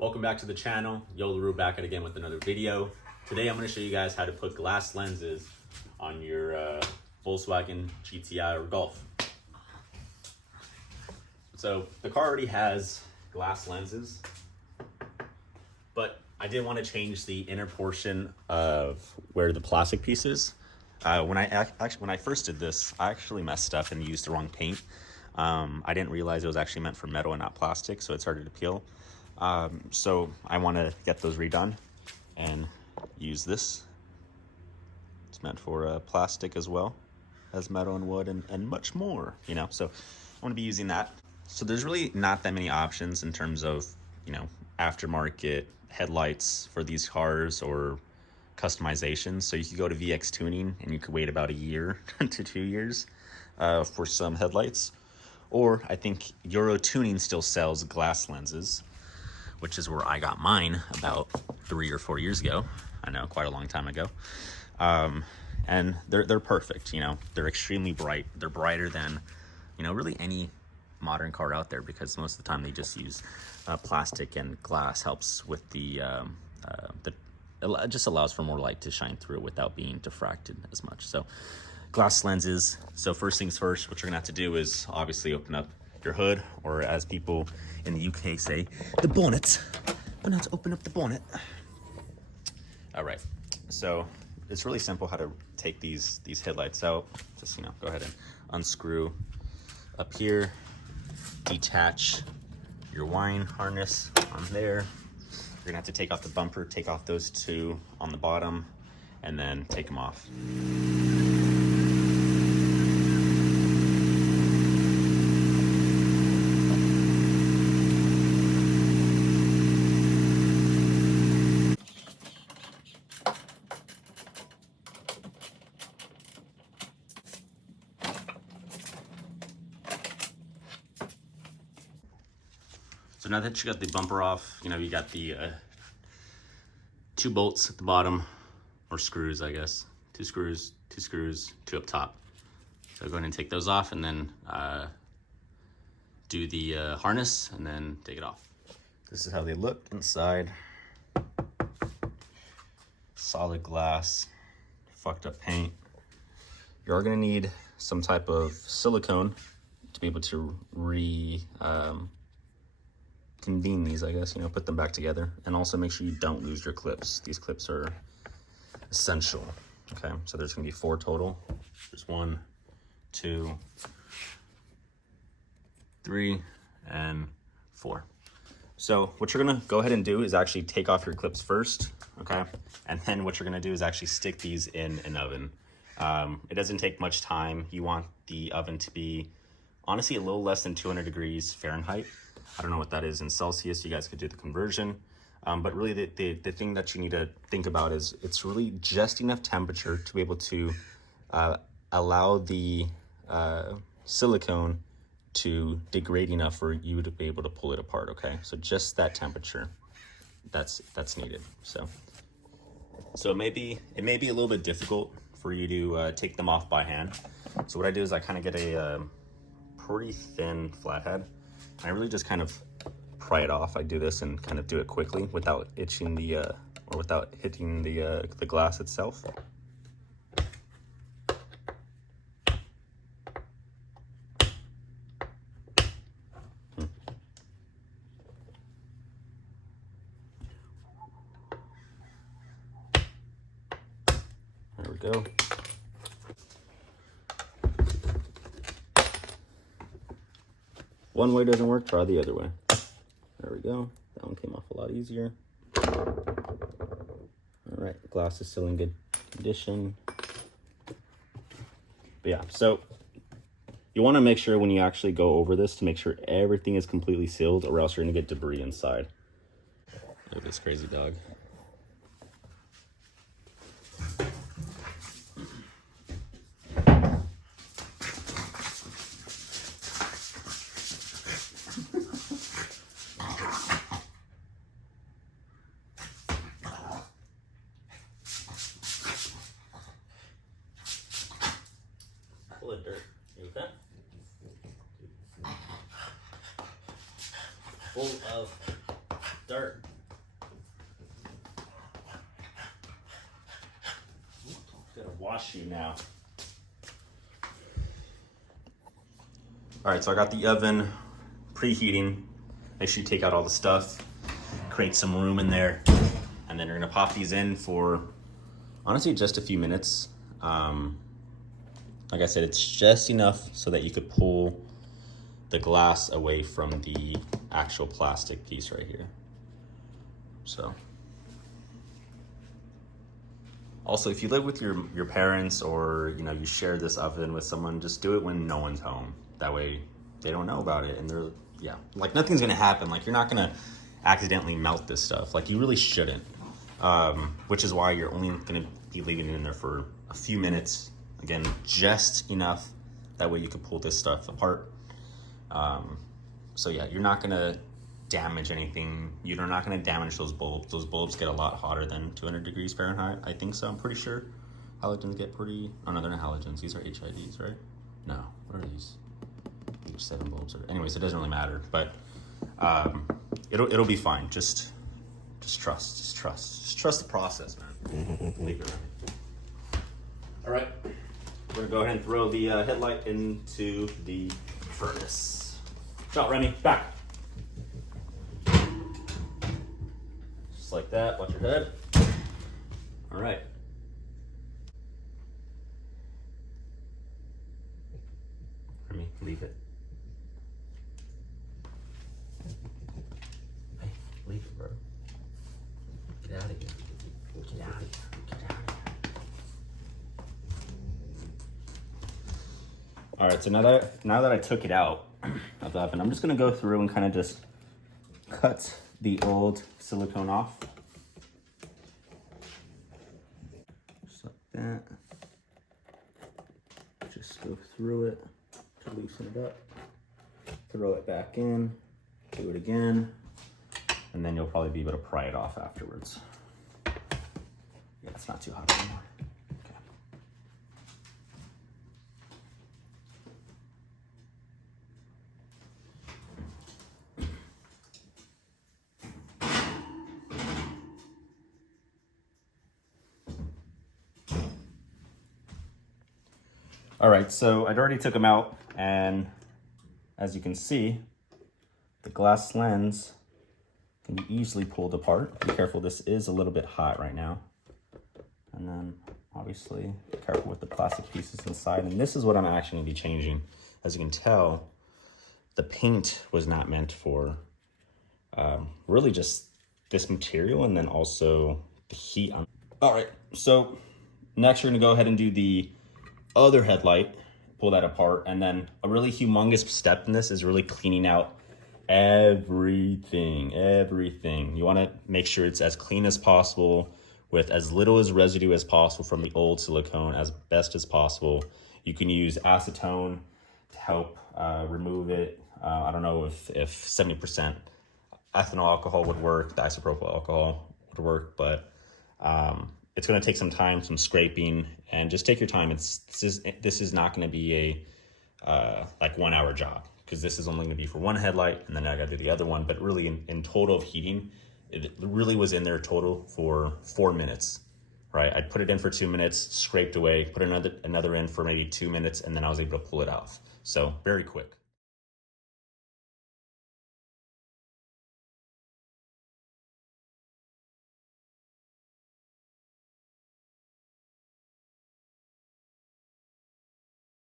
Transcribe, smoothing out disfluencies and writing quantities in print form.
Welcome back to the channel. Yolaru back at again with another video. Today I'm going to show you guys how to put glass lenses on your Volkswagen GTI or Golf. So the car already has glass lenses, but I did want to change the inner portion of where the plastic piece is. When I first did this, I actually messed up and used the wrong paint. I didn't realize it was actually meant for metal and not plastic, so it started to peel. So I want to get those redone and use this. It's meant for plastic as well as metal and wood and much more, you know, so I want to be using that. So there's really not that many options in terms of, you know, aftermarket headlights for these cars or customizations. So you could go to VX Tuning and you could wait about a year to 2 years for some headlights. Or I think Euro Tuning still sells glass lenses, which is where I got mine about 3 or 4 years ago. I know, quite a long time ago. And they're perfect, you know. They're extremely bright. They're brighter than, you know, really any modern car out there, because most of the time they just use plastic, and glass helps with it just allows for more light to shine through without being diffracted as much. So glass lenses. So first things first, what you're gonna have to do is obviously open up your hood, or as people in the UK say, the bonnet. Gonna have to open up the bonnet. All right, so it's really simple how to take these headlights out. Just, you know, go ahead and unscrew up here, detach your wiring harness on there. You're gonna have to take off the bumper, take off those two on the bottom, and then take them off. So now that you got the bumper off, you know, you got the 2 bolts at the bottom, or screws, I guess. 2 screws, 2 up top. So go ahead and take those off, and then do the harness, and then take it off. This is how they look inside. Solid glass, fucked up paint. You are gonna need some type of silicone to be able to convene these, I guess, you know, put them back together. And also make sure you don't lose your clips. These clips are essential. Okay, so there's gonna be 4 total. There's 1, 2, 3, and 4. So what you're gonna go ahead and do is actually take off your clips first, okay? And then what you're gonna do is actually stick these in an oven. It doesn't take much time. You want the oven to be, honestly, a little less than 200 degrees Fahrenheit. I don't know what that is in Celsius. You guys could do the conversion. But really the thing that you need to think about is it's really just enough temperature to be able to allow the silicone to degrade enough for you to be able to pull it apart, okay? So just that temperature, that's needed. So it may be a little bit difficult for you to take them off by hand. So what I do is I kind of get a pretty thin flathead. I really just kind of pry it off. I do this and kind of do it quickly without itching or without hitting the glass itself. There we go. One way doesn't work, try the other way. There we go. That one came off a lot easier. All right, glass is still in good condition. But yeah, so you want to make sure when you actually go over this to make sure everything is completely sealed, or else you're gonna get debris inside. Look at this crazy dog. Full of dirt. You okay? Full of dirt. wash you now. All right, so I got the oven preheating. Make sure you take out all the stuff, create some room in there, and then you're gonna pop these in for, honestly, just a few minutes. Like I said, it's just enough so that you could pull the glass away from the actual plastic piece right here. So. Also, if you live with your parents, or you share this oven with someone, just do it when no one's home. That way they don't know about it, and they're, yeah, like nothing's gonna happen. Like, you're not gonna accidentally melt this stuff. Like, you really shouldn't. Which is why you're only gonna be leaving it in there for a few minutes. Again, just enough. That way you can pull this stuff apart. So yeah, you're not gonna damage anything. You're not gonna damage those bulbs. Those bulbs get a lot hotter than 200 degrees Fahrenheit. I think so, I'm pretty sure. Halogens get pretty, oh no, they're not halogens. These are HIDs, right? No, what are these? H7 bulbs are, anyways, it doesn't really matter, but it'll be fine. Just trust the process, man. Leave it around. All right, we're gonna go ahead and throw the headlight into the furnace. Shot, Remy, back. Just like that, watch your head. All right. Remy, leave it. Hey, leave it, bro. Get out of here. Get out of here. Get out of here. All right, so now that I took it out of the oven, I'm just gonna go through and kind of just cut the old silicone off. Just like that. Just go through it to loosen it up. Throw it back in, do it again, and then you'll probably be able to pry it off afterwards. Yeah, it's not too hot anymore. Okay. All right, so I'd already took them out, and as you can see, the glass lens can be easily pulled apart. Be careful, this is a little bit hot right now. And then obviously be careful with the plastic pieces inside. And this is what I'm actually gonna be changing. As you can tell, the paint was not meant for really just this material, and then also the heat on. All right, so next we're gonna go ahead and do the other headlight, pull that apart, and then a really humongous step in this is really cleaning out everything. You want to make sure it's as clean as possible with as little as residue as possible from the old silicone, as best as possible. You can use acetone to help remove it. I don't know if 70% ethanol alcohol would work, the isopropyl alcohol would work, but it's going to take some time, some scraping, and just take your time. This is not going to be a like 1 hour job, because this is only going to be for one headlight, and then I got to do the other one. But really, in total of heating, it really was in there total for 4 minutes, right? I put it in for 2 minutes, scraped away, put another in for maybe 2 minutes, and then I was able to pull it off. So very quick.